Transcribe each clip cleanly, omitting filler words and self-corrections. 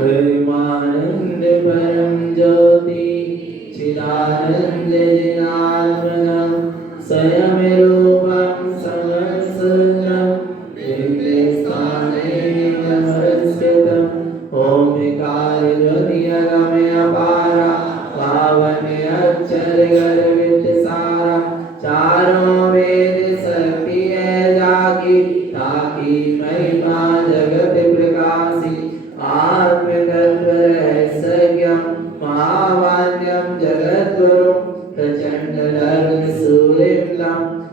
परमानंद परम ज्योति चिदानंद जिनात्मनम स्वयं रूपम समस्तम स्थाने नमस्कृतम ओम विकार ज्योति अगमय अपारा पावन अक्षर गर्भित सारा चारों वेद शक्ति है जागी ताकि महिमा जगत प्रकाशी आत्म तत्व रहस्यम महावान्यम जगद्गुरु प्रचंड धर्म सूर्यम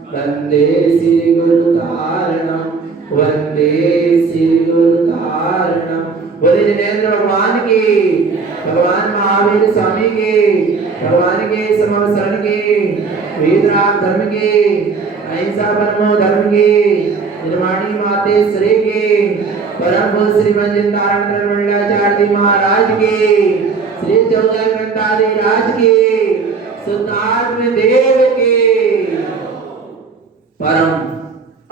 वंदे श्री गुरु धारणम वंदे श्री गुरु धारणम। बोले जिनेंद्र भगवान की, भगवान महावीर स्वामी की, भगवान के समव शरण की, वेदराग धर्म की, अहिंसा परमो धर्म की, निर्वाणी मातेश्वरी की, परम पूज्य श्री मंजिल तारण मंडलाचार्य महाराज की, श्री चौदह ग्रंथादि राज की, सुतात्म देव की, परम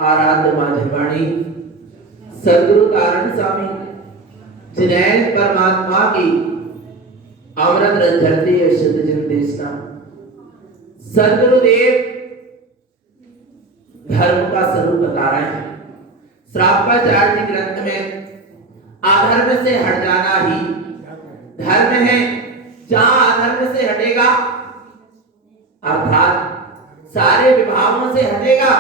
आराध्य मां निर्वाणी सद्गुरु तारण स्वामी जिनैन परमात्मा की अमृत रंजनते शुद्ध जन देशना सद्गुरुदेव धर्म का स्वरूप बता रहे हैं। श्रापाचार्य ग्रंथ में अधर्म से हट जाना ही धर्म है। जहां अधर्म से हटेगा अर्थात सारे विभागों से हटेगा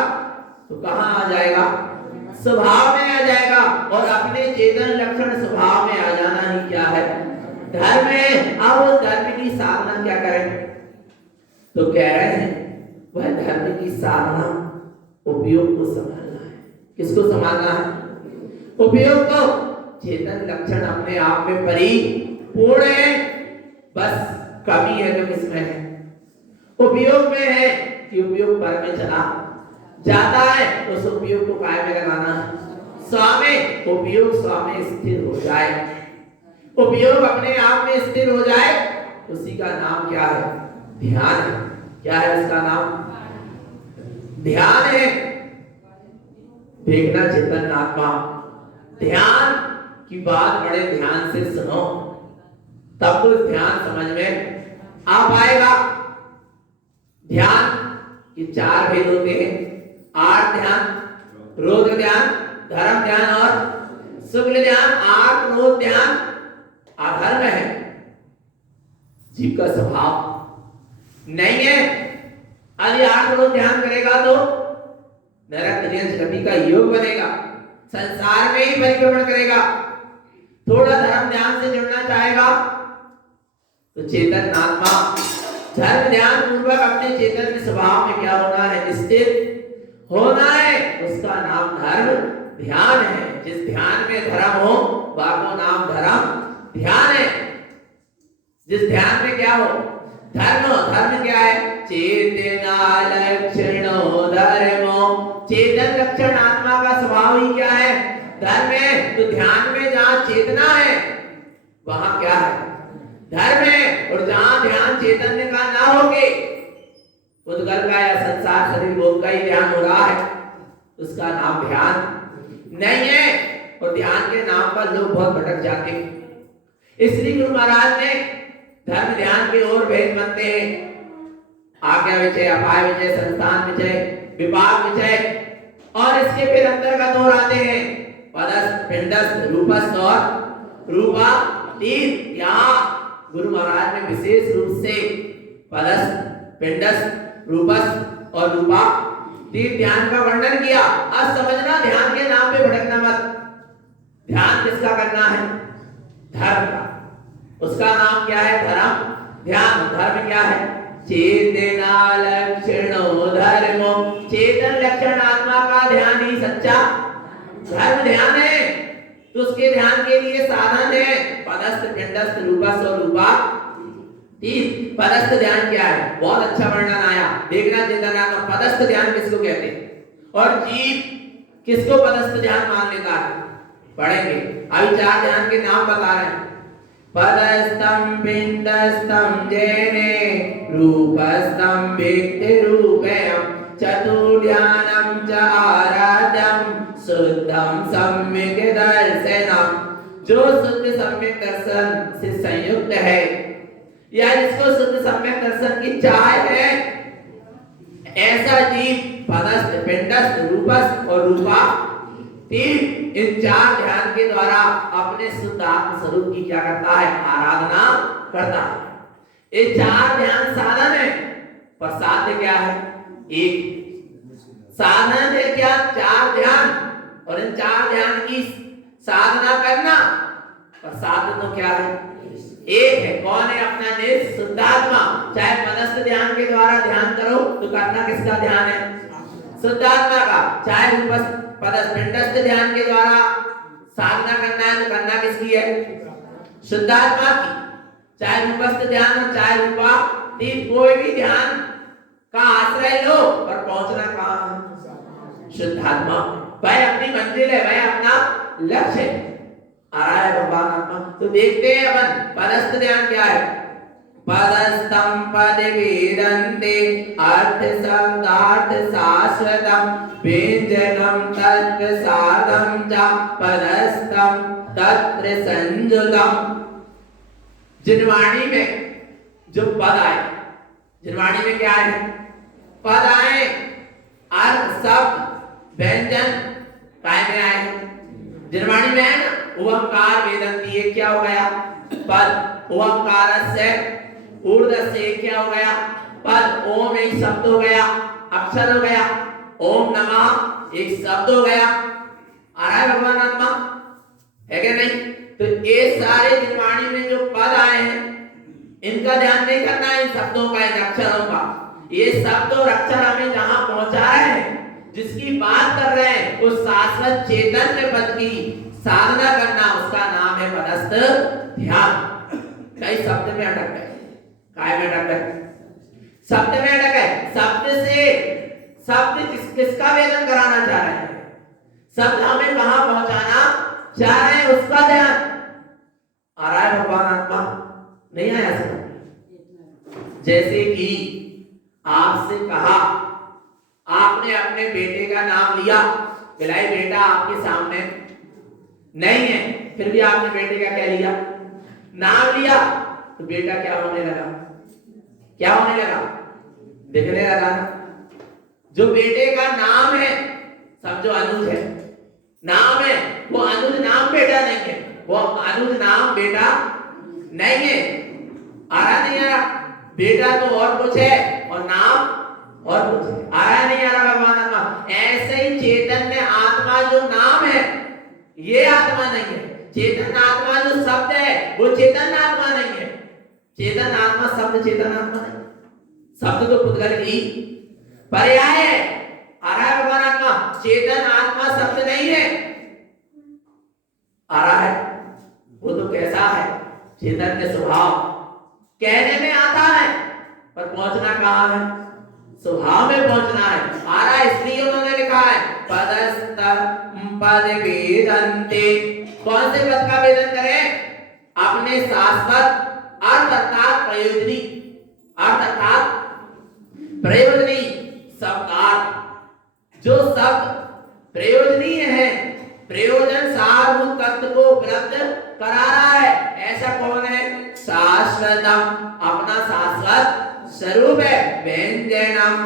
तो कहां आ जाएगा? स्वभाव में आ जाएगा। और अपने चेतन लक्षण स्वभाव में आ जाना ही क्या है? धर्म है। अब उस धर्म की साधना क्या करें? तो कह रहे हैं वह धर्म की साधना उपयोग को संभालना है। किसको संभालना है? उपयोग को। चेतन लक्षण अपने आप में परिपूर्ण है, बस कमी है तो किसमें है? उपयोग में है कि उपयोग पर में चला जाता है। उस उपयोग को काय में लगाना है? स्वामी। उपयोग स्वामी स्थिर हो जाए, उपयोग अपने आप में स्थिर हो जाए, उसी का नाम क्या है? ध्यान है। क्या है उसका नाम? ध्यान है। देखना चेतन आत्मा, ध्यान की बात बड़े ध्यान से सुनो, तब तो ध्यान समझ में आ पाएगा। ध्यान के चार भेद होते हैं। आर्त ध्यान, रोध ध्यान, धर्म ध्यान और शुक्ल ध्यान। आर्त रोध ध्यान अधर्म है, जीव का स्वभाव नहीं है। यदि आर्त रोध ध्यान करेगा तो नरक गति का योग बनेगा, संसार में ही परिक्रमण करेगा। थोड़ा धर्म ध्यान से जुड़ना चाहेगा तो चेतन आत्मा धर्म ध्यान पूर्वक अपने चेतन के स्वभाव में क्या होना है? स्थित होना है। उसका नाम धर्म ध्यान है। जिस ध्यान में धर्म हो वाको नाम धर्म ध्यान है। जिस ध्यान में क्या हो? धर्म। धर्म क्या है? चेतना लक्षणो धर्मो। चेतन लक्षण आत्मा का स्वभाव ही क्या है? धर्म है। तो ध्यान में जहां चेतना है वहां क्या है? धर्म है। और जहां ध्यान चैतन्य का ना होके उद्गल का या संसार शरीर भोग का ही ध्यान हो रहा है, उसका नाम ध्यान नहीं है। और ध्यान के नाम पर लोग बहुत भटक जाते हैं। इसलिए गुरु महाराज ने धर्म ध्यान के और भेद बनते हैं। आज्ञा विषय, अपाय विषय, संस्थान विषय, विपाक विषय, और इसके फिर अंतर्गत और आते हैं पदस्थ, पिंडस्थ, रूपस्थ और रूपातीत। यहाँ गुरु महाराज ने विशेष रूप से पदस्थ, पिंडस्थ, रूपस्थ और रूपातीत ध्यान का वर्णन किया। अब समझना, ध्यान के नाम पे भटकना मत। ध्यान किसका करना है? धर्म का। उसका नाम क्या है? धर्म ध्यान। धर्म क्या है? चेतना लक्षणो धर्मो। चेतन लक्षण आत्मा का ध्यान ही सच्चा धर्म ध्यान है। तो उसके ध्यान के लिए साधन है पदस्थ, पिंडस्थ, रूपस्थ और रूपातीत। पदस्थ ध्यान क्या है? बहुत अच्छा वर्णन आया। देखना चेतन आत्मा। पदस्थ ध्यान किसको कहते हैं? और जीव किसको पदस्थ ध्यान मान लेता है? पढ़ेंगे। अभी 4 ध्यान के नाम बता रहे हैं। पदस्थम पिंडस्थम जैने रूपस्थम व्यक्ति रूपयम चतुर्ध्यानम च आराध्यम शुद्धम सम्यक दर्शनम। जो शुद्ध सम्यक दर्शन से संयुक्त है या जिसको शुद्ध सम्यक दर्शन की चाह है, ऐसा जीव पदस्थ पिंडस्थ रूपस्थ और रूपातीत इन 4 ध्यान के द्वारा अपने शुद्ध आत्म स्वरूप की क्या करता है? आराधना करता है। ये 4 ध्यान साधन है, पर साध्य क्या है? एक साधन है क्या? 4 ध्यान, और इन 4 ध्यान की साधना करना, पर साध्य तो क्या है? एक है। कौन है? अपना निज शुद्धात्मा। चाहे पदस्थ ध्यान के द्वारा ध्यान करो तो करना किसका ध्यान है? शुद्धात्मा का। चाहे रूपस्थ पदस्थ पिंडस्थ ध्यान के द्वारा साधना करना है तो करना किसकी है? शुद्धात्मा की। चाहे रूपस्थ ध्यान हो चाहे रूपातीत, कोई भी ध्यान का आश्रय लो, पर पहुंचना कहां है? शुद्धात्मा। भाई अपनी मंजिल है, भाई अपना लक्ष्य है। आ रहा है भगवान आत्मा। तो देखते हैं अपन पदस्थ ध्यान क्या है। पदस्थम पद वेदन्ते अर्थ शब्दार्थ शाश्वतम व्यंजनम तत्व साधम च पदस्थम तत्र संयुतम। जिनवाणी में जो पद आए, जिनवाणी में क्या है? पद आए, अर्थ शब्द व्यंजन काय में आए? जिनवाणी में है ना। ओंकार वेदन्ति, ये क्या हो गया? पद। ओंकार से ऊर्ध से क्या हो गया? पद। ओम एक शब्द हो गया, अक्षर हो गया। ओम नमः एक शब्द हो गया। आ रहा है भगवान आत्मा? है क्या नहीं? तो ये सारे जिनवाणी में जो पद आए हैं इनका ध्यान नहीं करना है, इन शब्दों का, इन अक्षरों का। ये शब्द और अक्षर हमें जहां पहुंचा रहे हैं, जिसकी बात कर रहे हैं, उस शाश्वत चैतन्य पद की साधना करना, उसका नाम है पदस्थ ध्यान। कई शब्द में अटक गए। काय में अटक गए? शब्द में अटक गए। शब्द से शब्द किसका वेदन कराना चाह रहे हैं? शब्द हमें कहां पहुंचाना चाह रहे हैं, उसका ध्यान। आ रहा है भगवान आत्मा? नहीं आया समझ? जैसे कि आपसे कहा, आपने अपने बेटे का नाम लिया, बिलाई बेटा आपके सामने नहीं है, फिर भी आपने बेटे का क्या लिया? नाम लिया। तो बेटा क्या होने लगा? क्या होने लगा? दिखने लगा ना। जो बेटे का नाम है, समझो अनुज है, नाम है, वो अनुज नाम बेटा नहीं है, वो अनुज नाम बेटा नहीं है। आ रहा नहीं आ रहा? बेटा तो और कुछ है और नाम और कुछ है। आ रहा नहीं आ रहा भगवान आत्मा? ऐसे ही चैतन्य आत्मा जो नाम है, ये आत्मा नहीं है। चेतन आत्मा जो शब्द है, वो चेतन आत्मा नहीं है। चेतन आत्मा शब्द चेतन आत्मा नहीं। शब्द तो पुद्गल की पर्याय है। आ रहा है भगवान आत्मा? चेतन आत्मा शब्द नहीं है। आ रहा है? वो तो कैसा है? चैतन्य स्वभाव कहने में आता है, पर पहुंचना कहां है? स्वभाव में पहुंचना है। आ रहा है? इसलिए उन्होंने लिखा है पदस्थ पद वेदन्ते। कौन से पद का वेदन करें? अपने शाश्वत अर्थ अर्थात प्रयोजनी, अर्थ अर्थात प्रयोजनी शब्दार्थ। जो शब्द प्रयोजनीय है, प्रयोजन सारभूत तत्व को उपलब्ध करा रहा है, ऐसा कौन है? शाश्वतम, अपना शाश्वत स्वरूप है। व्यंजनम,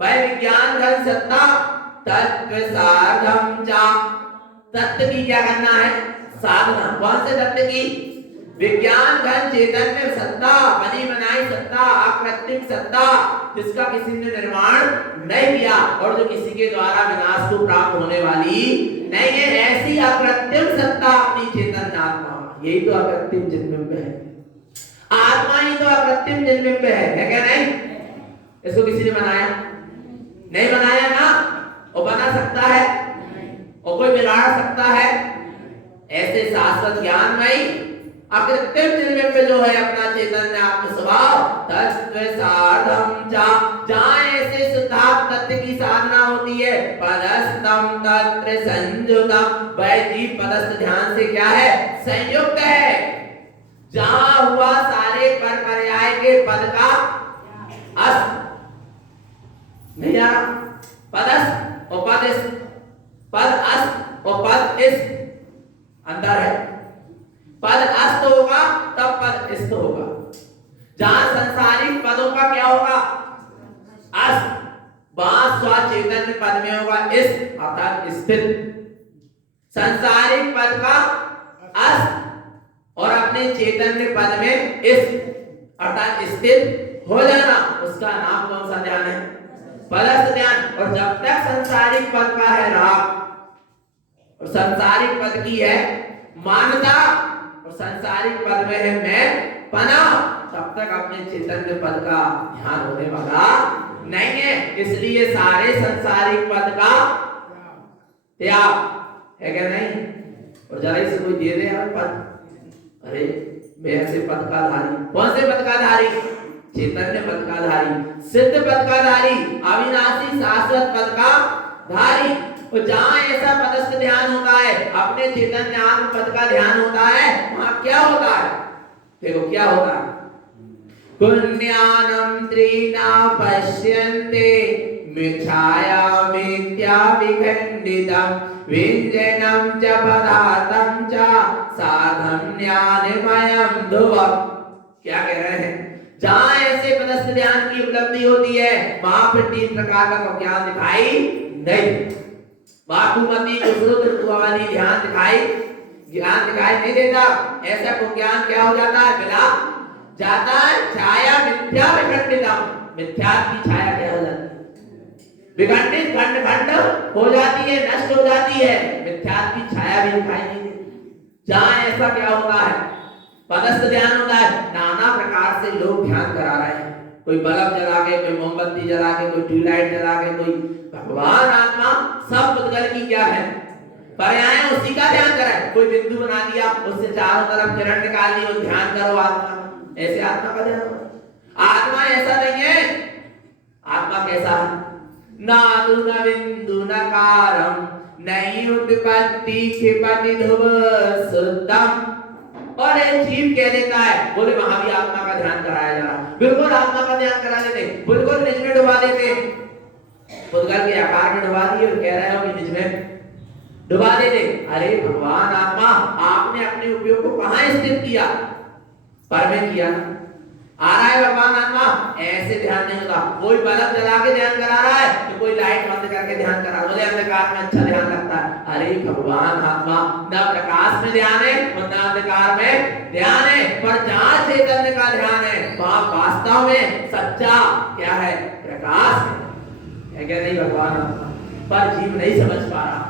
वह विज्ञान घन सत्ता, तत्व साधम चा, तत्व की क्या करना है? साधना। कौन से तत्व की? विज्ञान घन चैतन्य सत्ता, बनी बनाई सत्ता, अकृत्रिम सत्ता, जिसका किसी ने निर्माण नहीं किया और जो किसी के द्वारा विनाश को प्राप्त होने वाली नहीं है, ऐसी अकृत्रिम सत्ता अपनी चेतन आत्मा। यही तो अकृत्रिम जन्मबिंब है। आत्मा ही तो अकृत्रिम जन्मबिंब है क्या नहीं? इसको किसी ने बनाया? नहीं बनाया ना। और बना सकता है और कोई बिगाड़ सकता है? ऐसे शाश्वत ज्ञान में अकृत्रिम जन्मबिंब जो है अपना चैतन्य आत्म स्वभाव, तत्व साधम चा, जहां ऐसे शुद्धात्मा तत्व की साधना होती है। पदस्थम तत्र संयुतम, वह जीव पदस्थ ध्यान से क्या है, संयुक्त है। जहां हुआ सारे पर पर्याय के पद का अस्त नहीं आ रहा, पदस्थ और पदस्थ, पद अस्त और पद इस्त अंतर है। पद अस्त होगा तब पद इस्त होगा। जहां संसारिक पदों का क्या होगा, अस्त, वहां स्वचैतन्य पद में होगा इस्त अर्थात स्थित। संसारिक पद का अस्त और अपने चैतन्य पद में इस्त अर्थात स्थित हो जाना, उसका नाम कौन सा ध्यान है, पदस्थ ध्यान। और जब तक संसारिक पद का है राग और संसारिक पद की है मानता और संसारिक पद में है मैं पना, तब तक अपने चैतन्य पद का ध्यान होने वाला नहीं है। इसलिए सारे संसारिक पद का त्याग है क्या नहीं। और जरा इसे कोई दे दे यार पद, अरे मैं ऐसे पद का धारी, कौन से पद का धारी, चैतन्य पद का धारी, सिद्ध पद का धारी, अविनाशी शाश्वत पद का धारी। तो जहां ऐसा पदस्थ ध्यान होता है, अपने चैतन्य आत्म पद का ध्यान होता है, वहां क्या होता है, देखो क्या होता है। पुण्यानं त्रिना पश्यन्ते मिथ्याया मिथ्या विखंडितं विञ्जनं च पदार्थं च साधं ज्ञानमयं ध्रुवम्। क्या कह रहे हैं, जहां ऐसे पदस्थ ध्यान की उपलब्धि होती है वहां पर तीन प्रकार का ज्ञान दिखाई नहीं, बाकुमती कुसुम वाली ध्यान दिखाई नहीं देता। ऐसा को ज्ञान क्या हो जाता है, मिला जाता है। छाया मिथ्या विखंडितम, मिथ्या की छाया क्या हो जाती है, विखंडित खंड खंड हो जाती है, नष्ट हो जाती है, मिथ्या की छाया भी दिखाई नहीं देती। जहां ऐसा क्या होता है, पदस्थ ध्यान होता है। नाना प्रकार से लोग ध्यान करा रहे हैं, कोई बल्ब जला के, कोई मोमबत्ती जला के, कोई ट्यूबलाइट जला के, कोई भगवान आत्मा सब पुद्गल की क्या है, पर्याय उसी का ध्यान करा है। कोई बिंदु बना दिया, उससे चारों तरफ किरण निकाल ली, और ध्यान करो आत्मा, ऐसे आत्मा का ध्यान होगा। आत्मा ऐसा नहीं है। आत्मा कैसा है, नादु न बिंदु न कारम नहीं उत्पत्ति क्षिपति ध्रुव शुद्धम। और एक जीव कह देता है, बोले वहां भी आत्मा का ध्यान कराया जा रहा, बिल्कुल आत्मा का ध्यान करा देते, बिल्कुल निज में डुबा देते, पुद्गल के आकार में डुबा दिए और कह रहे हो कि निज में डुबा देते। अरे भगवान आत्मा, आपने अपने उपयोग को कहां स्थित किया, पर में किया। आ रहा है भगवान आत्मा, ऐसे ध्यान नहीं होता। कोई बल्ब जला के ध्यान करा रहा है तो कोई लाइट बंद करके ध्यान करा, बोले अंधकार में अच्छा ध्यान लगता है। अरे भगवान आत्मा, न प्रकाश में ध्यान है और न अंधकार में ध्यान है, पर जहां चैतन्य का ध्यान है वहां वास्तव में सच्चा क्या है, प्रकाश है क्या नहीं भगवान आत्मा। पर जीव नहीं समझ पा रहा,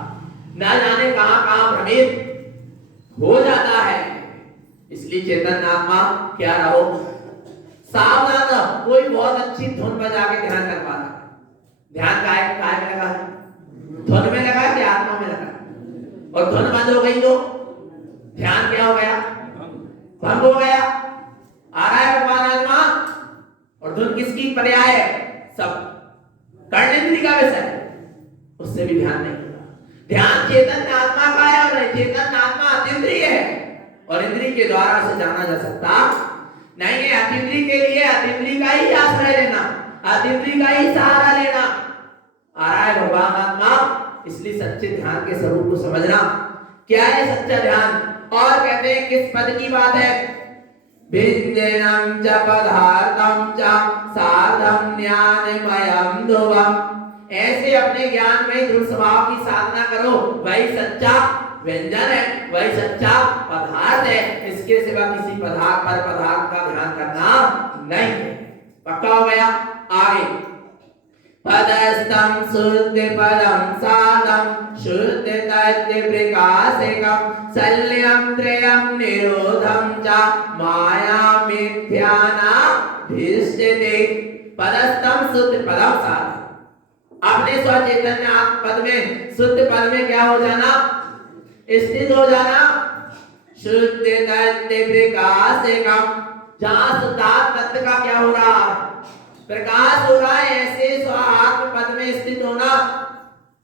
न जाने कहां कहां भ्रमित हो जाता है। इसलिए चेतन आत्मा क्या रहो, सावधान रहो। कोई बहुत अच्छी धुन बजा के ध्यान कर पाता है, ध्यान काय में लगा है, धुन में लगा है कि आत्मा में लगा है। और धुन बंद हो गई तो ध्यान क्या हो गया, भंग हो गया। आ रहा है भगवान आत्मा, और धुन किसकी पर्याय है, सब कर्णेंद्रिय का विषय है, उससे भी ध्यान नहीं होगा। ध्यान चेतन आत्मा का है, और चेतन आत्मा अतीन्द्रिय है, और इंद्रिय के द्वारा उसे जाना जा सकता नहीं है। अतीन्द्रिय के लिए अतीन्द्रिय का ही आश्रय लेना, अतीन्द्रिय का ही सहारा लेना। आ रहा है भगवान आत्मा। इसलिए सच्चे ध्यान के स्वरूप को समझना, क्या है सच्चा ध्यान। और कहते हैं किस पद की बात है, भिन्नम च पदार्थम च साधम ज्ञानमयं ध्रुवम्। ऐसे अपने ज्ञान में दृढ़ स्वभाव की साधना करो, वही सच्चा व्यंजन है, वही सच्चा पदार्थ है। इसके सिवा किसी पदार्थ पर पदार्थ का ध्यान करना नहीं है। पक्का हो गया। आगे पदस्थं शुद्ध पदं साधं शुद्ध तत्व प्रकाशकं शल्यं त्रयं निरोधं च माया मिथ्यानाभिष्टते। पदस्थं शुद्ध पदं साधं, अपने स्वचैतन्य आत्म पद में, शुद्ध पद में क्या हो जाना, स्थित हो जाना। शुद्ध तत्व प्रकाशकं, जहां शुद्धात्म तत्व का क्या हो रहा, प्रकाश हो रहा है, ऐसे स्वात्म पद में स्थित होना।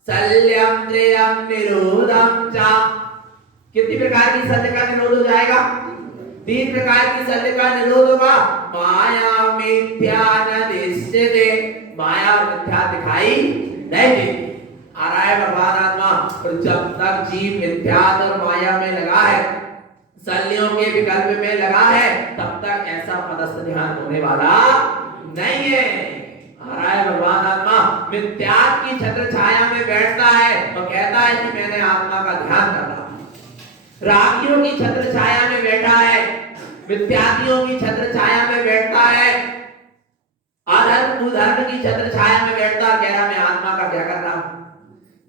शल्यम त्रियम निरोधम चा, कितनी प्रकार की शल्य का निरोध हो जाएगा? 3 प्रकार की शल्य का निरोध होगा। माया मिथ्या न दृश्यते, माया और मिथ्या दिखाई नहीं देती। आ रहा है भगवान आत्मा। और जब तक जीव मिथ्या और माया में लगा है, शल्यों के विकल्प में लगा है, तब तक ऐसा पदस्थ ध्यान होने वाला नहीं है। आ रहा है भगवान आत्मा। मिथ्या की छत्र छाया में बैठता है और कहता है कि मैंने आत्मा का ध्यान कर रहा। रागियों की छत्र छाया में बैठा है, विद्यार्थियों की छत्र छाया में बैठता है, अधर्म कुधर्म की छत्र छाया में बैठता, कह रहा मैं आत्मा का क्या कर रहा हूं?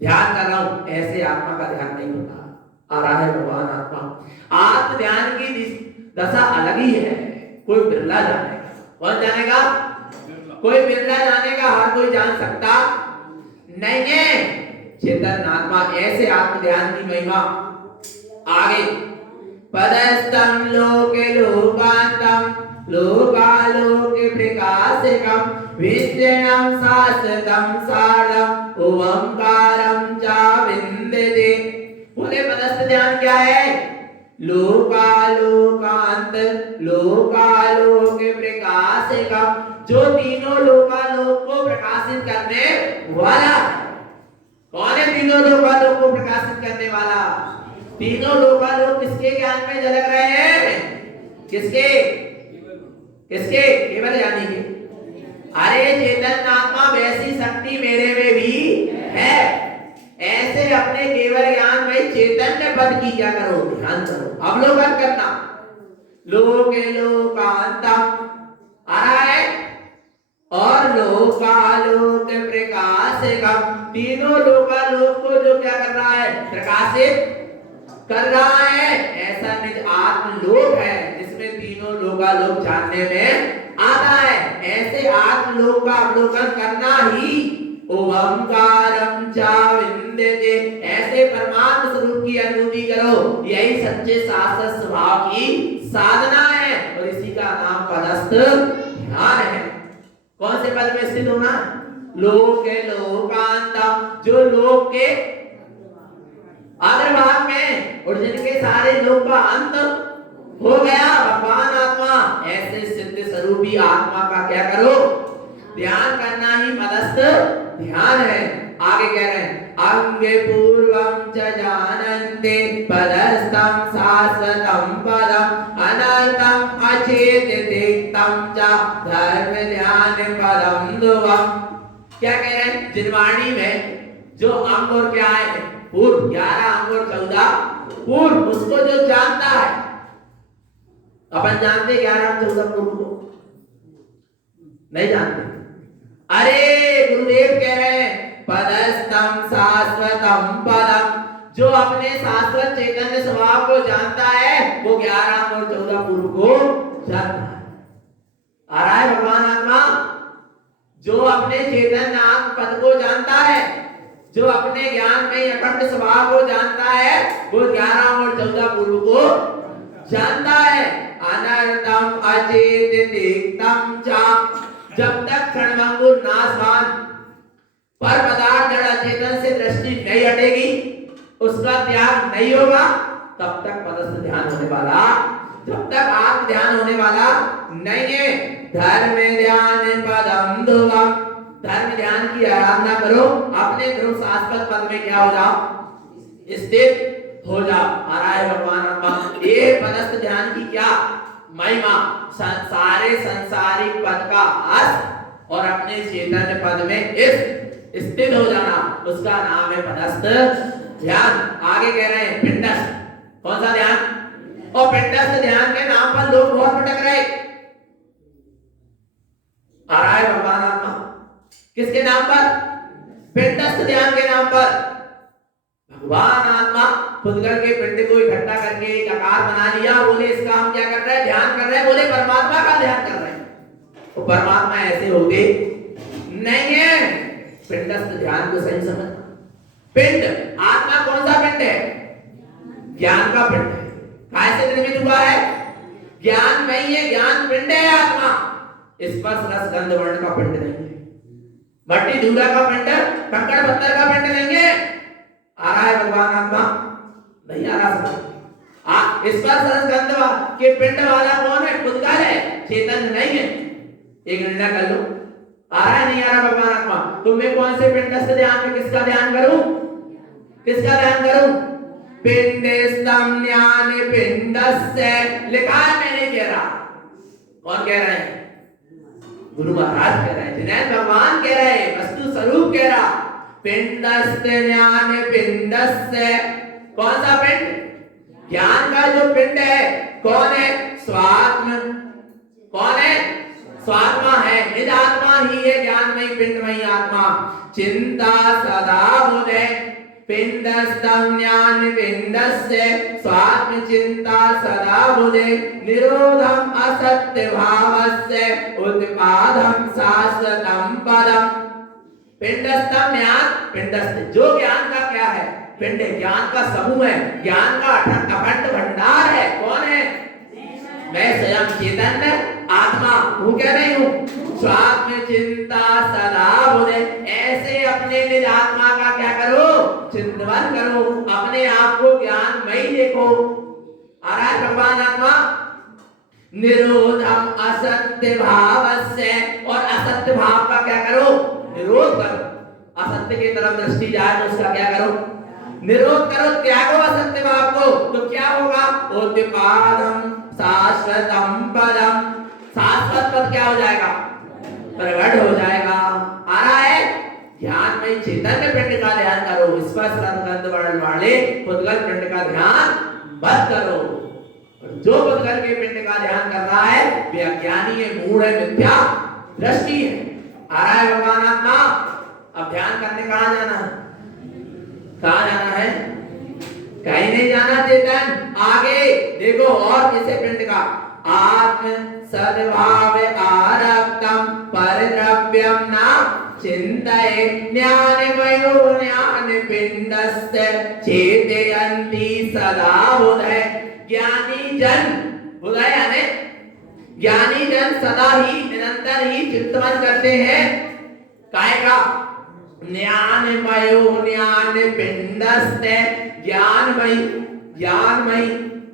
ध्यान कर रहा हूं। ऐसे आत्मा का ध्यान नहीं होता। आ रहा है भगवान आत्मा। आत्म ध्यान की दशा अलग ही है। कोई बिरला जानेगा। कौन जानेगा? कोई बिरला जानेगा, हर कोई जान सकता नहीं है। चेतन आत्मा, ऐसे आत्म ध्यान की महिमा आगे। पदस्थम लोके लोकांतम लोकालोके प्रकाशकम विद्येयं शाश्वतं सारम ओंकारं च विन्दते। बोले पदस्थ ध्यान क्या है? लोकालोकांत लोकालोक प्रकाशकम, जो तीनों लोकालोक को प्रकाशित करने वाला। कौन है तीनों लोकालोक को प्रकाशित करने वाला? तीनों लोकालोक किसके ज्ञान में झलक रहे हैं? किसके? किसके? केवल ज्ञानी के। अरे चेतन आत्मा, वैसी शक्ति मेरे में भी है। ऐसे अपने केवल ज्ञान में चैतन्य पद की क्या करो? ध्यान करो, अवलोकन करना। लोके लोकांतम आ रहा है, और लोकालोक प्रकाशकम, तीनों लोकालोक को जो क्या कर रहा है? प्रकाशित कर रहा है। ऐसा निज आत्मलोक है जिसमें तीनों लोकालोक जानने में आता है। ऐसे आत्मलोक का अवलोकन करना ही ओंकारं च विन्दते, ऐसे परमात्म स्वरूप की अनुभूति करो। यही सच्चे शाश्वत स्वभाव की साधना है, और इसी का नाम पदस्थ ध्यान है। कौन से पद में स्थित होना? लोके लोकांतम, जो लोक के अग्रभाग में और जिनके सारे लोक का अंत हो गया, भगवान आत्मा, ऐसे सिद्ध स्वरूपी आत्मा का क्या करो? ध्यान करना ही पदस्थ ध्यान है। आगे कह रहे हैं, अंगे पूर्वम च जानन्ते पदस्थं शाश्वतं पदम अनंतम अचेतयितं च धर्म ध्यान पदम ध्रुवम्। क्या कह रहे हैं? जिनवाणी में जो अंग और क्या है? पूर्व, 11 अंग और 14 पूर्व, उसको जो जानता है। अपन जानते 11 अंग 14 पूर्व को? नहीं जानते। अरे गुरुदेव कह रहे हैं, पदस्थं शाश्वतं पदम, जो अपने शाश्वत चैतन्य स्वभाव को जानता है, वो 11 अंग और 14 पूर्व को जानता है। आ रहा है भगवान आत्मा। जो अपने चैतन्य आत्म पद को जानता है, जो अपने ज्ञान में अखंड स्वभाव को जानता है, वो 11 और 14 पूर्व को जानता है। अनंतम अचेतयितं च, जब तक क्षणभंगुर नाशवान पर पदार्थ जड़ चेतन से दृष्टि नहीं हटेगी, उसका त्याग नहीं होगा, तब तक पदस्थ ध्यान होने वाला, जब तक आत्म ध्यान होने वाला नहीं है। धर्म ध्यान पदम ध्रुवम्, धर्म ध्यान की आराधना करो, अपने ध्रुव शाश्वत पद में क्या हो जाओ? स्थित हो जाओ। आ रहा है भगवान आत्मा। ये पदस्थ ध्यान की क्या महिमा? सारे संसारिक पद का अर्थ और अपने चैतन्य पद में स्थित हो जाना, उसका नाम है पदस्थ ध्यान। आगे कह रहे हैं पिंडस्थ। कौन सा ध्यान? और पिंडस्थ ध्यान के नाम पर लोग बहुत भटक रहे। आ रहा है भगवान आत्मा। किसके नाम पर? पिंडस्थ ध्यान के नाम पर। भगवान आत्मा खुद करके पिंड को इकट्ठा करके एक आकार बना लिया, बोले इसका हम क्या कर रहे हैं? ध्यान कर रहे हैं। बोले परमात्मा का ध्यान कर रहे हैं। तो परमात्मा ऐसे होते नहीं है। पिंडस्थ ध्यान को सही समझना। पिंड, आत्मा कौन सा पिंड है? ज्ञान का पिंड है। कैसे निर्मित हुआ है? ज्ञान नहीं है, ज्ञान पिंड है आत्मा। स्पर्श रस गंध वर्ण का पिंड देंगे, मट्टी धूला का पिंड, कंकड़ पत्थर का पिंड देंगे। आ रहा है भगवान आत्मा? नहीं आ रहा समझ। स्पर्श रस गंध के पिंड वाला कौन है? खुद का है, चेतन नहीं है। एक निर्णय कर लो, आ रहा है नहीं आ रहा भगवान आत्मा? तो मैं कौन से पिंडस्थ ध्यान में किसका ध्यान करूं? किसका ध्यान करूं? पिंडस्थम ज्ञान पिंडस्य लिखा है, मैं नहीं कह रहा। कौन कह रहे हैं? गुरु महाराज कह रहे हैं, जिन्हें भगवान कह रहे हैं, वस्तु स्वरूप कह रहा। पिंडस्थ ज्ञान पिंडस्य, कौन सा पिंड? ज्ञान का जो पिंड है, कौन है? स्वात्म। कौन है? स्वात्मा है, निज आत्मा ही है, ज्ञानमयी पिंडमयी आत्मा। चिंता सदा हृदय पिंडस्थम ज्ञान पिंडस्य स्वात्म चिंता सदा हृदय निरोधम असत्य भावस्य उत्पादम शाश्वतम पदम। पिंडस्थम ज्ञान पिंडस्थ, जो ज्ञान का क्या है? पिंड, ज्ञान का समूह है, ज्ञान का अखंड भंडार है। कौन है? मैं स्वयं चैतन्य आत्मा हूँ, क्या नहीं हूँ? स्वात्म चिंता सदा हृदय, ऐसे अपने निज आत्मा का क्या करो? चिंतन करो, अपने आप को ज्ञानमयी देखो। आ रहा है भगवान आत्मा? निरोधम असत्य भावस्य, और असत्य भाव का क्या करो? निरोध करो। असत्य की तरफ दृष्टि जाए तो उसका क्या करो? निरोध करो, त्यागो असत्य भाव को। तो क्या होगा? उत्पादम शाश्वतम पदम, शाश्वत पद क्या हो जाएगा? प्रकट हो जाएगा। आ रहा है? ध्यान में चैतन्य पिंड का ध्यान करो, स्पर्श रस गंध वर्ण वाले पुद्गल पिंड का ध्यान मत करो। जो पुद्गल के पिंड का ध्यान कर रहा है वे अज्ञानी है, मूढ़ है, मिथ्या दृष्टि है। आ रहा है भगवान आत्मा? अब ध्यान करने कहाँ जाना है? कहाँ जाना है? कहीं नहीं जाना चेतन, आगे देखो। और किसे पिंड का? आत्म सद्भाव आरक्तम परद्रव्यम न चिंतये ज्ञानमयो ज्ञान पिंडस्य चेतयन्ति सदा हृदय। ज्ञानी जन, हृदय यानी ज्ञानी जन सदा ही निरंतर ही चिंतन करते हैं काय का? ज्ञानमयो ज्ञान पिंडस्य, ज्ञानमयी ज्ञानमयी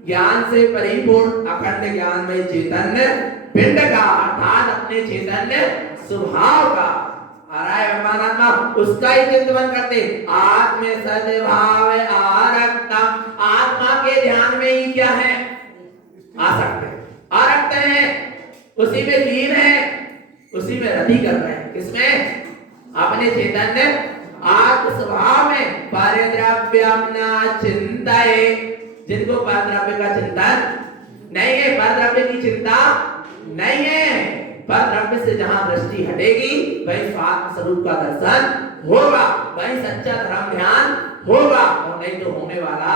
ज्ञान से परिपूर्ण अखंड ज्ञानमय चैतन्य पिंड का, अर्थात अपने चैतन्य स्वभाव का। आ रहा है भगवान आत्मा? उसका ही चिंतन करते। आत्म सद्भाव आरक्ता, आत्मा के ध्यान में ही क्या है? आसक्त है, आरक्त है, उसी में लीन है, उसी में रति कर रहे हैं। किसमें? अपने चैतन्य आत्म स्वभाव में। परद्रव्यम न चिंतये, जिनको परद्रव्य का चिंतन नहीं है, परद्रव्य की चिंता नहीं है, परद्रव्य से जहां दृष्टि हटेगी वही स्वात्म स्वरूप का दर्शन होगा, वही सच्चा धर्म ध्यान होगा, और नहीं तो होने वाला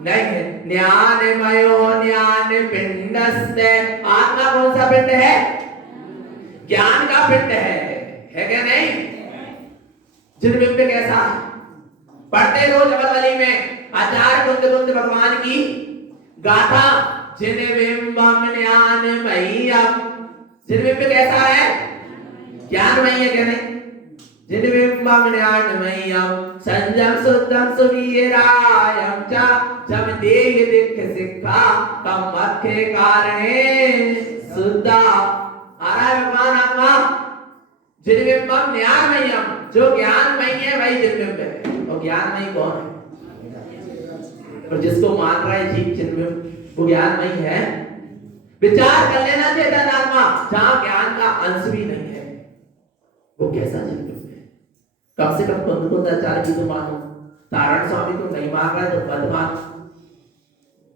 नहीं है। ज्ञानमयो ज्ञान पिंडस्य, आत्मा कौन सा पिंड है? ज्ञान का पिंड है क्या नहीं? जिनबिंब कैसा? पढ़ते रोज अमरवली में आचार्य कुंद कुंद भगवान की गाथा। जिनबिंबम ज्ञानमय्यम, जिनबिंब कैसा है? ज्ञानमयी है क्या नहीं? जिनबिंबम ज्ञानमय्यम संजम शुद्धम सुवीरायम च जम देह दिख सिक्खा तम मध्य कारणे शुद्धा। आ रहा है भगवान आत्मा? जिनबिंबम ज्ञानमय्यम, जो ज्ञानमयी है वही जिनबिंब है। और ज्ञानमयी कौन है? और जिसको मान रहा है जीव जिनबिंब वो ज्ञानमयी है। विचार कर लेना चेतन आत्मा, जहां ज्ञान का अंश भी नहीं है वो कैसा जिनबिंब है? कम से कम कुंद कुंदाचार्य की तो मानो, तारण स्वामी को नहीं मान रहा है तो मत मान।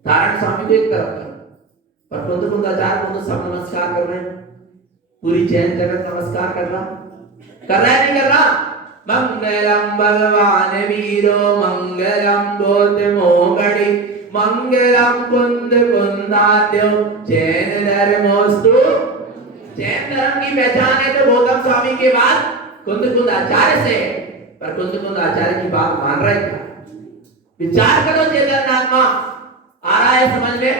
तारण स्वामी को एक तरफ कर, पर कुंद कुंदाचार्य को तो सब नमस्कार कर रहे हैं, पूरी जैन जगत नमस्कार कर रहा है नहीं कर रहा? मंगलम भगवान वीरो मंगलम गौतमो गणि मंगलम कुंद कुंदाद्यो जैन धर्मोस्तु। जैन धर्म की पहचान है तो गौतम स्वामी के बाद कुंद कुंदाचार्य से, पर कुंद कुंदाचार्य की बात मान रहे क्या? विचार करो चेतन आत्मा। आ रहा है समझ में?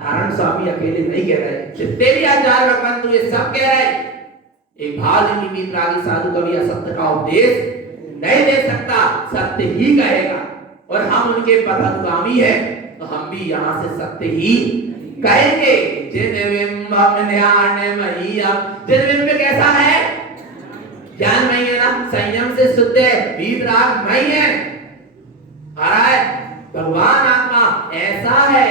नारायण स्वामी अकेले नहीं कह रहे, जितने भी आचार्य भगवान तो ये सब कह रहे। एक भाव जी की मीतरागी साधु कभी असत्य का उपदेश नहीं दे सकता, सत्य ही कहेगा। और हम उनके पथगामी है, तो हम भी यहाँ से सत्य ही कहेंगे। जिनबिंबम न्यानमयीयम, जिनबिंब कैसा है? ज्ञानमय है ना, संयम से शुद्ध है, वीतरागमय है। आ रहा है भगवान आत्मा ऐसा है,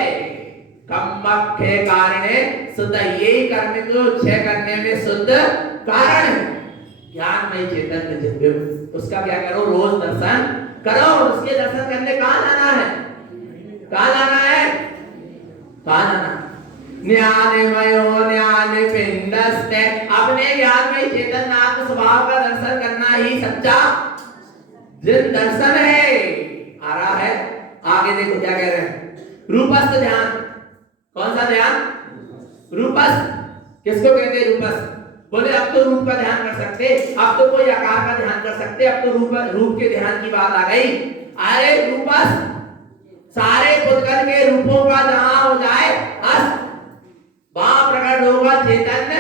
कम्मख्य कारणे शुद्ध, यही कर्म को क्षय करने में शुद्ध कारण है। ज्ञानमय चेतन जिनबिंब, उसका क्या करो? रोज दर्शन करो। उसके दर्शन करने कहाँ जाना है? कहाँ जाना है? कहाँ जाना? ज्ञानमयो ज्ञान पिंडस्ते, अपने ज्ञानमय चेतन आत्म स्वभाव का दर्शन करना ही सच्चा जिन दर्शन है। आ रहा है आगे देखो क्या कह रहे हैं? रूपस्थ ध्यान। कौन सा ध्यान? रूपस्थ। किसको कहते हैं रूपस्थ? बोले अब तो रूप का ध्यान कर सकते, अब तो कोई आकार का ध्यान कर सकते, अब तो रूप के ध्यान की बात आ गई। अरे रूपस्थ, सारे पुद्गल के रूपों का जहां हो जाए अस्त, वहां प्रकट होगा चैतन्य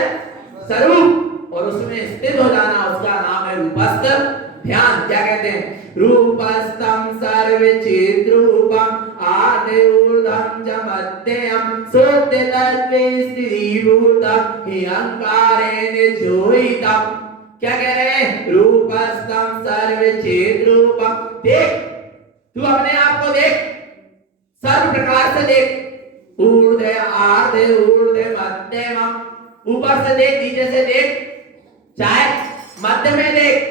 स्वरूप और उसमें स्थित हो जाना, उसका नाम है रूपस्थ ध्यान। क्या कहते हैं? रूपस्थम सर्वचिद्रूपम आदि ऊर्ध्वं च मध्यम शुद्ध तत्वे स्थिरीभूतम हि अहंकारेण जोहितम। क्या कह रहे हैं? रूपस्थम सर्वचिद्रूपम। देख, तू अपने आप को देख, सर्व प्रकार से देख, ऊर्ध्व आर्ध ऊर्ध्व मध्यम, ऊपर से देख, नीचे से देख, चाहे मध्य में देख।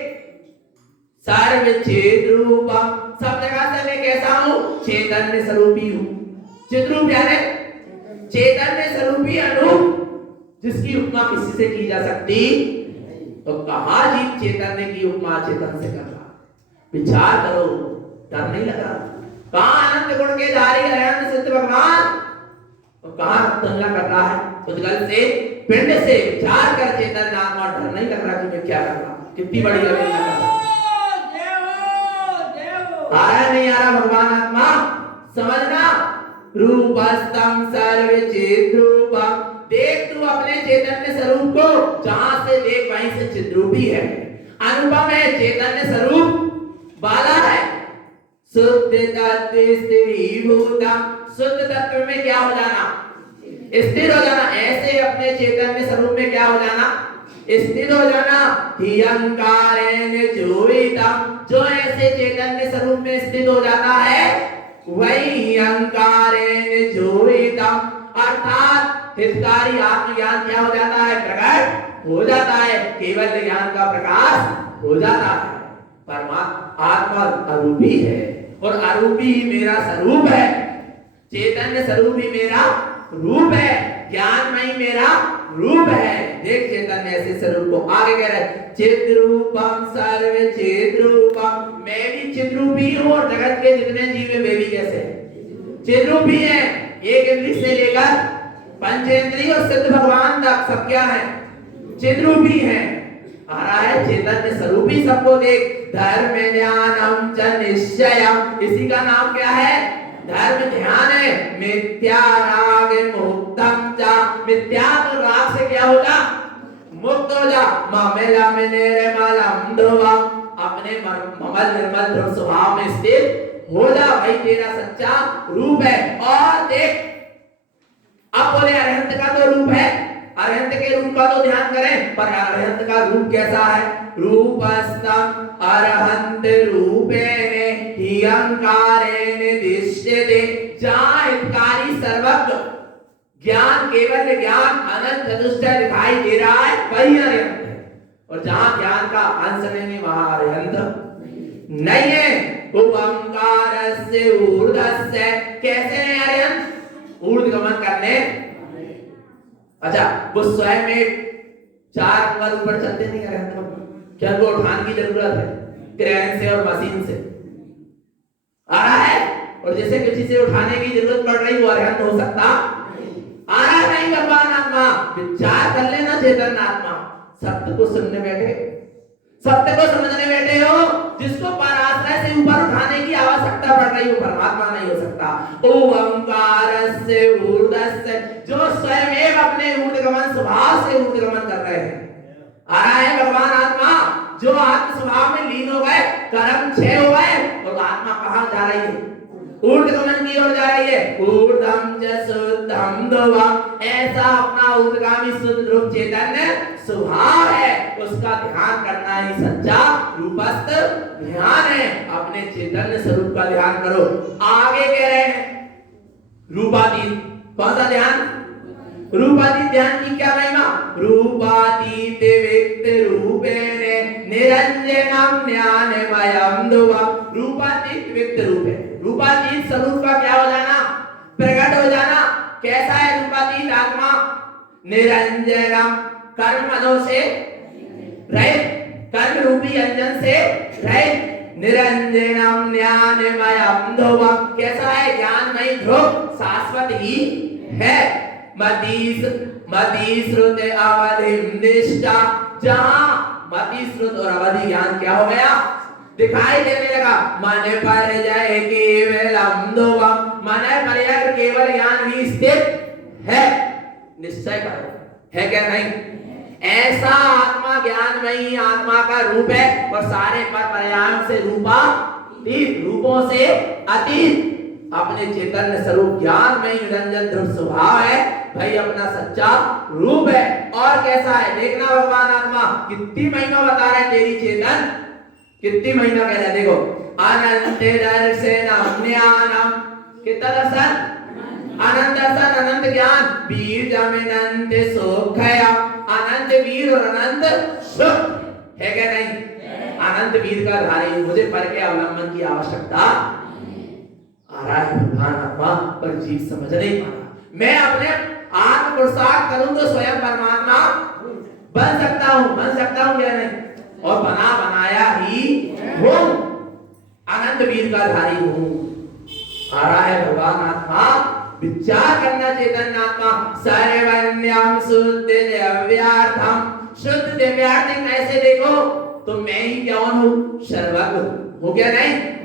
सर्वचिद्रूपम, सब जगह से मैं कैसा हूं? चैतन्य स्वरूपी हूं। चिद्रूप यानी चैतन्य स्वरूपी अनूप, जिसकी उपमा किसी से की जा सकती। तो कहा जीव चैतन्य की उपमा चेतन से कर रहा? विचार करो, डर नहीं लग रहा? कहां अनंत गुण के धारी अनंत सिद्ध भगवान, तो कहां तुलना कर रहा है उद्गल से, पिंड से? विचार कर चेतन नाम, और डर नहीं लग रहा कि मैं क्या कर रहा? कितनी बड़ी अवहेलना कर रहा? आ रहा नहीं आ रहा? भगवान आत्मा समझना। रूपस्थम सर्वचिद्रूपम, देख तू अपने चैतन्य स्वरूप को, जहां से देख वहीं से चिद्रूपी है, अनुपम है, चैतन्य स्वरूप वाला है। शुद्ध तत्व स्थिरीभूतम, शुद्ध तत्व में क्या हो जाना? स्थिर हो जाना। ऐसे अपने चैतन्य स्वरूप में क्या हो जाना? स्थिर हो जाना। हि अहंकारेण जोहितम, जो ऐसे चैतन्य स्वरूप में स्थित हो जाता है वही अहंकारेण जोहितम, अर्थात हितकारी आत्मज्ञान क्या हो जाता है? प्रकट हो जाता है, केवल ज्ञान का प्रकाश हो जाता है। परमात्मा आत्मा अरूपी है और अरूपी ही मेरा स्वरूप है, चैतन्य स्वरूप ही मेरा रूप है, ज्ञानमय मेरा रूप है। देख चैतन्य ऐसे स्वरूप को आगे कह रहे हैं, चिद्रूपम सर्वचिद्रूपम, मैं भी चिद्रूपी हूं और जगत के जितने जीव है वे भी कैसे चिद्रूपी हैं। एक इंद्रिय से लेकर पंचेंद्रिय और सिद्ध भगवान तक सब क्या है? चिद्रूपी हैं। आ रहा है चैतन्य स्वरूपी सबको देख। धर्म ध्यानम च निश्चयम, इसी का नाम क्या है? धर्म ध्यान है। मिथ्या राग मुक्तम च, मिथ्या तो राग से क्या हो जा? मुक्त हो जा। ममला में निर्मलम ध्रुवम, अपने ममल निर्मल ध्रुव स्वभाव में स्थित हो जा, भाई तेरा सच्चा रूप है। और देख, अब बोले अरहंत का तो रूप है, अरहंत के रूप का तो ध्यान करें, पर अरहंत का रूप कैसा है? रूपस्तम अरहंत रूपेण हि अहंकारेण दिश्यते, जहां हितकारी सर्वज्ञ ज्ञान, केवल ज्ञान अनंत चतुष्टय दिखाई दे रहा है वही अरहंत है, और जहां ज्ञान का अंश नहीं वहां अरहंत नहीं है। ओंकारस्य ऊर्ध्वस्य, कैसे है अरहंत? ऊर्ध्वगमन करने। अच्छा, वो स्वयं में 4 अंगुल ऊपर चलते नहीं अरहंत को, क्या उनको उठाने की जरूरत है? क्रेन से और मशीन से आ रहा है, और जैसे किसी से उठाने की जरूरत पड़ रही वो अरहंत हो सकता आ रहा नहीं। भगवान आत्मा विचार कर लेना, चेतन आत्मा सत्य को सुनने बैठे, सत्य को समझने बैठे हो जिसको पराश्रय से ऊपर उठाने की आवश्यकता पड़ रही हो, परमात्मा नहीं हो सकता। ओंकारस्य ऊर्ध्वस्य, जो स्वयं अपने ऊर्ध्वगमन स्वभाव से ऊर्ध्वगमन कर रहे हैं। आ रहा है भगवान आत्मा जो आत्म स्वभाव में लीन हो गए, कर्म क्षय हो गए, और आत्मा कहां जा रही है? ऊर्ध्वगमन की ओर जा रही है। ऊर्ध्वम च शुद्धम ध्रुवम, ऐसा अपना ऊर्ध्वगामी शुद्ध रूप चैतन्य स्वभाव है, उसका ध्यान करना ही सच्चा रूपस्थ ध्यान है। अपने चैतन्य स्वरूप का ध्यान करो। आगे कह रहे हैं रूपातीत। कौन सा ध्यान? रूपातीत ध्यान की क्या महिमा? रूपातीत व्यक्त रूपेण निरंजनम ज्ञानमयम ध्रुवम। रूपातीत व्यक्त रूप है। रूपातीत स्वरूप का क्या हो जाना? प्रकट हो जाना। कैसा है रूपातीत आत्मा? निरंजनम, कर्म मदों से रहित, कर्म रूपी अंजन से रहित। निरंजनम ज्ञानमयम ध्रुवम, कैसा है? ज्ञानमय ध्रुव शाश्वत ही है। मति श्रुत अवधिम निष्ठा, जहां मति श्रुत और अवधि ज्ञान क्या हो गया? दिखाई देने लगा। मन पर जय केवलम ध्रुवम, मन पर केवल ज्ञान ही स्थित है। निश्चय करो, है क्या? नहीं। ऐसा आत्मा ज्ञानमयी आत्मा का रूप है, और सारे पर पर्यायों से रूपातीत, रूपों से अतीत, अपने चैतन्य स्वरूप ज्ञानमयी निरंजन ध्रुव स्वभाव है भाई, अपना सच्चा रूप है। और कैसा है? देखना भगवान आत्मा कितनी महिमा बता रहे हैं तेरी चेतन, कितनी महिमा कह रहे हैं। देखो, अनंत दर्शनम ज्ञानम, कितना दर्शन? अनंत दर्शन, अनंत ज्ञान, बीजमनंत सुखया, अनंत वीर और अनंत सुख, है क्या? नहीं। अनंत वीर का धारी, मुझे पर के अवलंबन की आवश्यकता आ रहा है भगवान आत्मा, पर जीव समझ नहीं पा रहा। मैं अपने आत्म पुरुषार्थ करूं तो स्वयं परमात्मा बन सकता हूं क्या? नहीं। और बना बनाया ही हूं, अनंत वीर का धारी हूं। आ रहा है भगवान आत्मा, विचार करना चैतन्य आत्मा। सर्वन्यम शुद्ध दिव्यार्थम, शुद्ध दिव्यार्थ कैसे? देखो तो मैं ही कौन हूं? सर्वज्ञ हो क्या? नहीं।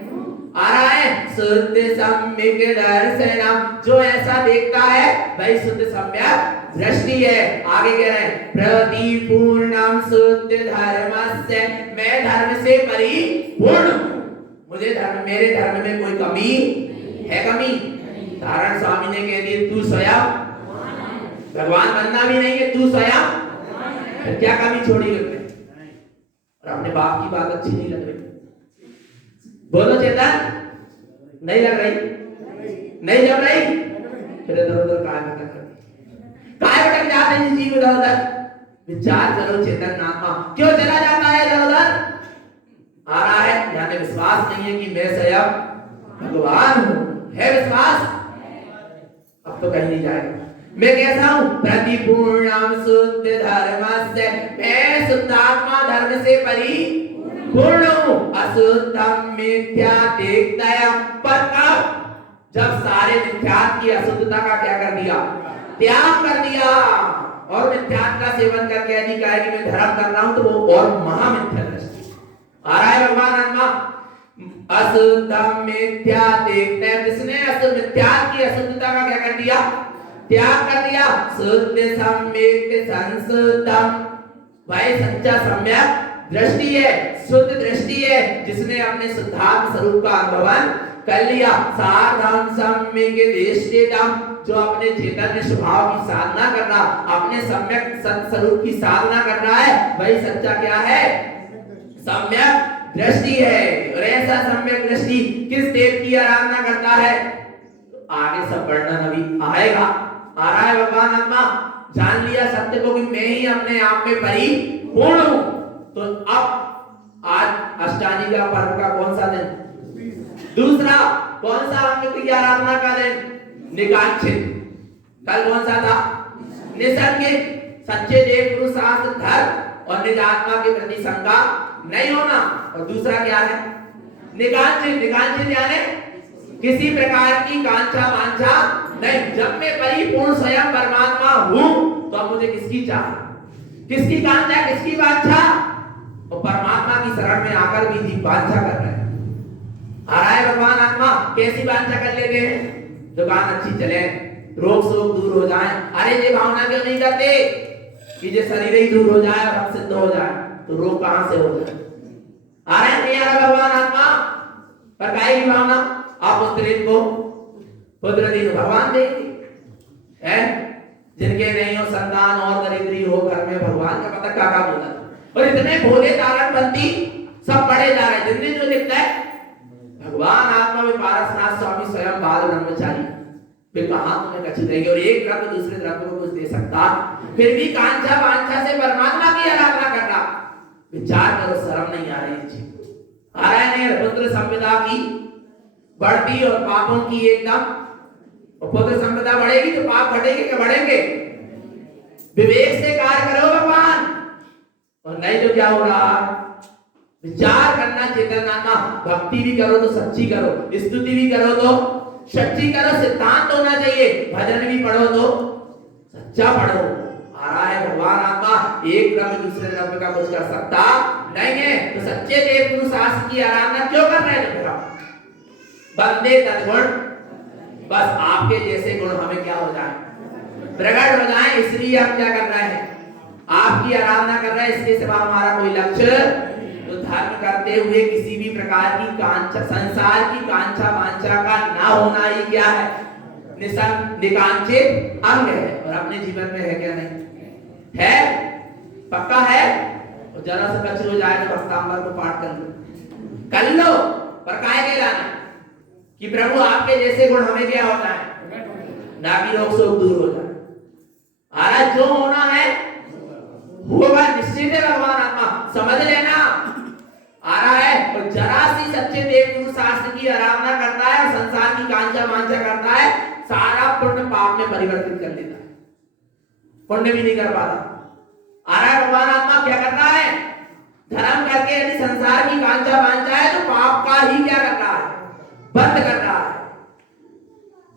आ रहा है शुद्ध सम्यक दर्शनम, जो ऐसा देखता है भाई शुद्ध सम्यक दृष्टि है। आगे कह रहे हैं प्रतिपूर्णम शुद्ध धर्मस्य, मैं धर्म से परिपूर्ण हूं, मुझे धर्म, मेरे धर्म में कोई कमी है? कमी? नारायण स्वामी ने कह दिया तू स्वयं भगवान बनना भी नहीं है, तू स्वयं, क्या कमी छोड़ी है? और अपने बाप की बात अच्छी नहीं लग रही, बोलो चेतन, नहीं लग रही? नहीं जम रही? फिर इधर उधर काय भटक जाते हैं जीव इधर उधर। विचार करो चेतन आत्मा क्यों चला जाता है इधर उधर? आ रहा है यानी विश्वास नहीं है कि मैं स्वयं भगवान हूं। है विश्वास? अब तो कहीं नहीं जाएगा। मैं कैसा हूं? प्रतिपूर्णम शुद्ध धर्मस्य, मैं शुद्धात्मा धर्म से परिपूर्ण हूं। अशुद्धम मिथ्यात्वया, पर कब? जब सारे मिथ्यात्व की अशुद्धता का क्या कर दिया? त्याग कर दिया, और मिथ्यात्व का सेवन करके यदि कहे कि मैं धर्म कर रहा हूं तो वो और महामिथ्या दृष्टि। आ रहा है भगवान आत्मा, अशुद्धम मिथ्यात्वया, जिसने अशुद्ध मिथ्यात्व की अशुद्धता का क्या कर दिया? त्याग कर दिया। शुद्ध सम्यक संशुद्धम, भाई सच्चा सम्यक दृष्टि है, शुद्ध दृष्टि है, जिसने अपने शुद्धात्म स्वरूप का अनुभव कर लिया। साधम सम्यक दृष्टितम, जो अपने चैतन्य स्वभाव की साधना कर रहा, अपने सम्यक सत स्वरूप की साधना कर रहा है, वही सच्चा क्या है? सम्यक दृष्टि है। और ऐसा सम्यक दृष्टि किस देव की आराधना करता है? आगे सब वर्णन अभी आएगा। आ रहा है भगवान आत्मा, जान लिया सत्य को कि मैं ही अपने आप में परिपूर्ण हूं। तो अब आज अष्टांगी का पर्व का कौन सा दिन? दूसरा। कौन सा अंग की आराधना का दिन? निकांक्षित। कल कौन सा था? निसर्गिक। सच्चे देव गुरु शास्त्र धर्म और निज आत्मा के प्रति शंका नहीं होना। और दूसरा क्या है? निकांक्षित। निकांक्षित यानी किसी प्रकार की कांक्षा वांछा नहीं। जब मैं परिपूर्ण स्वयं परमात्मा हूं तो अब मुझे किसकी चाह, किसकी कांक्षा, किसकी वांछा? और परमात्मा की शरण में आकर भी जीव वांछा कर रहे हैं। आ रहा है भगवान आत्मा कैसी वांछा कर लेते हैं, दुकान अच्छी चले, रोग शोक दूर हो जाए। अरे ये भावना क्यों नहीं करते कि ये शरीर ही दूर हो जाए और हम सिद्ध हो जाए, तो रोग कहां से हो जाए। आ रहा है नहीं आ रहा भगवान आत्मा, पर काहे की भावना, आप उस दिन को पुत्र दीन भगवान देंगे है, जिनके नहीं हो संतान और दरिद्री हो घर में, भगवान का पता क्या बोला। और इतने भोले तारण बंदी सब पढ़े जा रहे हैं। जिंदगी जो लिखता है भगवान आत्मा में पारसनाथ स्वामी स्वयं बाल ब्रह्मचारी, वे कहां तुम्हें कछु देंगे, और एक द्रव्य दूसरे द्रव्य को कुछ दे सकता, फिर भी कांछा वांछा से परमात्मा की आराधना करना। विचार करो, शर्म नहीं आ रही चीज। आ रहा है नहीं, पुत्र संपदा की बढ़ती और पापों की एकदम, और पुत्र संपदा बढ़ेगी तो पाप घटेंगे क्या बढ़ेंगे। विवेक से कार्य करो भगवान, और नहीं तो क्या हो रहा, विचार करना चेतनात्मा। भक्ति भी करो तो सच्ची करो, स्तुति भी करो तो सच्ची करो, सिद्धांत होना चाहिए। भजन भी पढ़ो तो सच्चा पढ़ो। आ रहा है भगवान आत्मा एक द्रव्य दूसरे द्रव्य का कुछ कर सकता नहीं है, तो सच्चे देव पुरुष शास्त्र की आराधना क्यों कर रहे हैं। बंदे तत्गुण, बस आपके जैसे गुण हमें क्या हो जाए, प्रकट हो जाए, इसलिए हम क्या कर रहे हैं, आपकी आराधना कर रहे हैं। इसके सिवा हमारा कोई लक्ष्य, तो धर्म करते हुए किसी भी प्रकार की कांक्षा, संसार की कांक्षा वांछा का ना होना ही क्या है, निकांक्षित अंग है। और अपने जीवन में है क्या, नहीं है, पक्का है। और जरा सा कचरा हो जाए तो भक्तांबर को पाठ कर लो, पर काहे के लाना कि प्रभु आपके जैसे गुण हमें क्या होता है, ना कि रोग शोक दूर हो जाए। आ रहा जो होना है होगा, निश्चित है भगवान आत्मा, समझ लेना। आ रहा है, और जरा सी सच्चे देव गुरु शास्त्र की आराधना करता है, संसार की कांक्षा वांछा करता है, सारा पुण्य पाप में परिवर्तित कर देता है, पुण्य भी नहीं कर पाता। आ रहा है भगवान आत्मा क्या कर रहा है, धर्म करके यदि संसार की कांक्षा वांछा है तो पाप का ही क्या कर रहा है, बंद कर रहा है।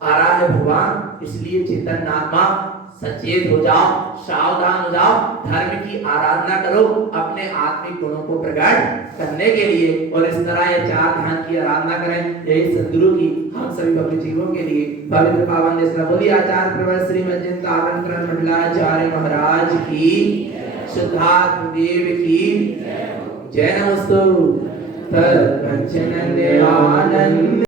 आ रहा है भगवान, इसलिए चेतन आत्मा सचेत हो जाओ, सावधान हो जाओ, धर्म की आराधना करो अपने आत्मिक गुणों को प्रकट करने के लिए। और इस तरह ये चार ध्यान की आराधना करें, यही सद्गुरु की हम सभी भक्त जीवों के लिए पवित्र पावन देश बोली। आचार्य प्रवर श्री मज्जिद आनंद मंडलाचार्य महाराज की, शुद्धात्म देव की जय। नमस्तु तद आनंद